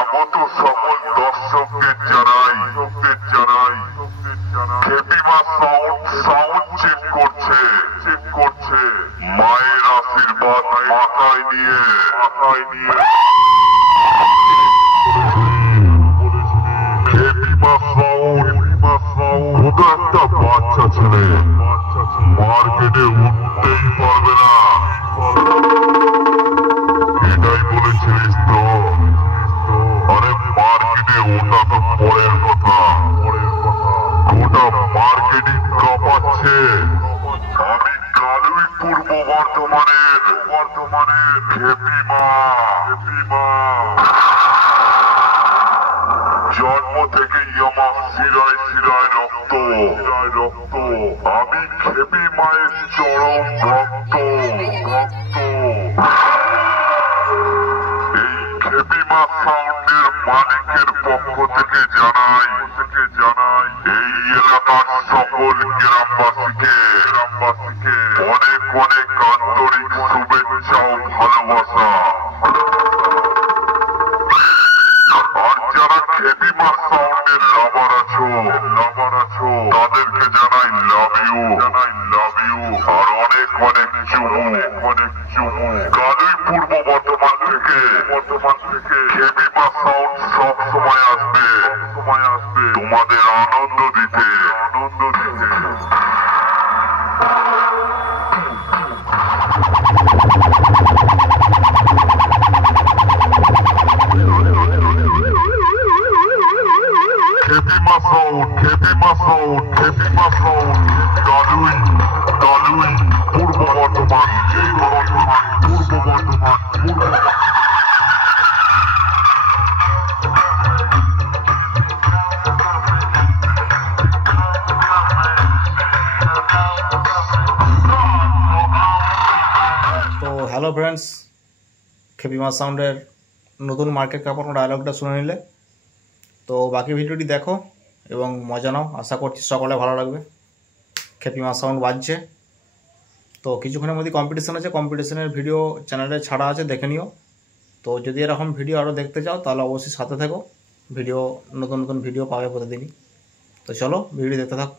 আগত সকল দর্শকদের জানাই খেপিমা সাউন্ড চেক করছে মায়ের আশীর্বাদ মাথায় নিয়ে খেপিমা সাউন্ড কোথা একটা বাচ্চা ছেলে মার্কেটে উঠতেই পারবে না এটাই বলেছিলিস তো? আরে মার্কেটে ওটা তো পরের কথা, গোটা মার্কেটিং কাঁপাচ্ছে। আমি কালুই পূর্ব বর্ধমানের খেপিমা। জন্ম থেকেই আমার শিরায় রক্ত। আমি খেপি মায়ের চরম ভক্ত। এই খেপিমা সাউন্ডের মালিকের পক্ষ থেকে জানাই এই এলাকার সকল গ্রামবাসীকে অনেক আন্তরিক শুভেচ্ছা ও ভালোবাসা। আর যারা খেপিমা সাউন্ডের লাভার আছো তাদেরকে জানাই লাভ ইউ। আর অনেক চুমু। কালুই পূর্ব বর্ধমান থেকে খেপিমা সাউন্ড সব সময় আসবে তোমাদের আনন্দ দিতে। খেপিমা সাউন্ড কালুই পূর্ব বর্ধমান তো হ্যালো ফ্রেন্ডস, খেপিমা সাউন্ডের নতুন মার্কেট কাঁপানো ডায়লগটা শুনে নিলে। তো বাকি ভিডিওটি দেখো এবং মজা নাও। আশা করছি সকলে ভালো লাগবে। খেপিমা সাউন্ড বাজছে। তো কিছুক্ষণের মধ্যে কম্পিটিশন আছে, কম্পিটিশনের ভিডিও চ্যানেলে ছাড়া আছে, দেখে নিও। তো যদি এরকম ভিডিও আরও দেখতে চাও তাহলে অবশ্যই সাথে থাকো। নতুন ভিডিও পাবে প্রতিদিনই। তো চলো ভিডিও দেখতে থাকো।